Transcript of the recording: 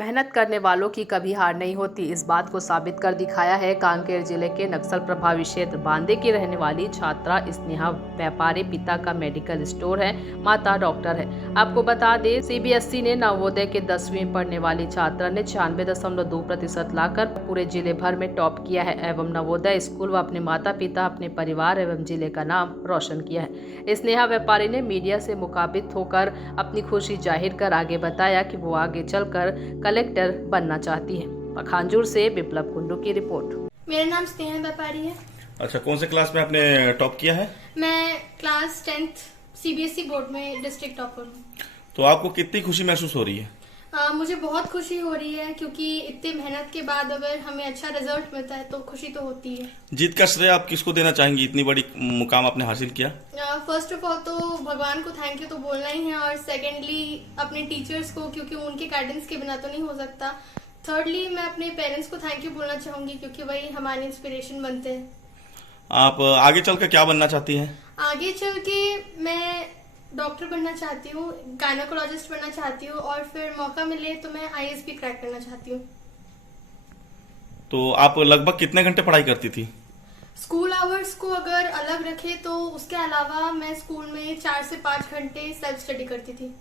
मेहनत करने वालों की कभी हार नहीं होती। इस बात को साबित कर दिखाया है कांकेर जिले के नक्सल प्रभावित क्षेत्र बांदे की रहने वाली छात्रा स्नेहा। व्यापारी पिता का मेडिकल स्टोर है, माता डॉक्टर है। आपको बता दें, सीबीएसई ने नवोदय के 10वीं में पढ़ने वाली छात्रा ने 96.2% लाकर पूरे जिले भर में टॉप किया है एवं नवोदय स्कूल व अपने माता पिता, अपने परिवार एवं जिले का नाम रोशन किया है। स्नेहा व्यापारी ने मीडिया से मुखातिब होकर अपनी खुशी जाहिर कर आगे बताया कि वो आगे चलकर कलेक्टर बनना चाहती है। पखांजूर से विप्लव कुंडू की रिपोर्ट। मेरा नाम स्नेहा व्यापारी है। अच्छा, कौन से क्लास में आपने टॉप किया है? मैं क्लास 10th सीबीएसई बोर्ड में डिस्ट्रिक्ट टॉपर हूँ। तो आपको कितनी खुशी महसूस हो रही है? मुझे बहुत खुशी हो रही है क्योंकि इतने मेहनत के बाद अगर हमें अच्छा रिजल्ट मिलता है तो खुशी तो होती है। जीत का श्रेय आप किसको देना चाहेंगी? इतनी बड़ी मुकाम आपने हासिल किया। फर्स्ट ऑफ ऑल तो भगवान को थैंक यू तो बोलना ही है, और सेकेंडली अपने टीचर्स को, क्योंकि उनके गाइडेंस के बिना तो नहीं हो सकता। थर्डली मैं अपने पेरेंट्स को थैंक यू बोलना चाहूंगी क्योंकि वही हमारे इंस्पिरेशन बनते हैं। आप आगे चलकर क्या बनना चाहती हैं? आगे चल के मैं डॉक्टर बनना चाहती हूँ, गायनेकोलॉजिस्ट बनना चाहती हूँ, और फिर मौका मिले तो मैं आईएएस भी क्रैक करना चाहती हूँ। तो आप लगभग कितने घंटे पढ़ाई करती थी? स्कूल आवर्स को अगर अलग रखे तो उसके अलावा मैं स्कूल में 4 से 5 घंटे सेल्फ स्टडी करती थी।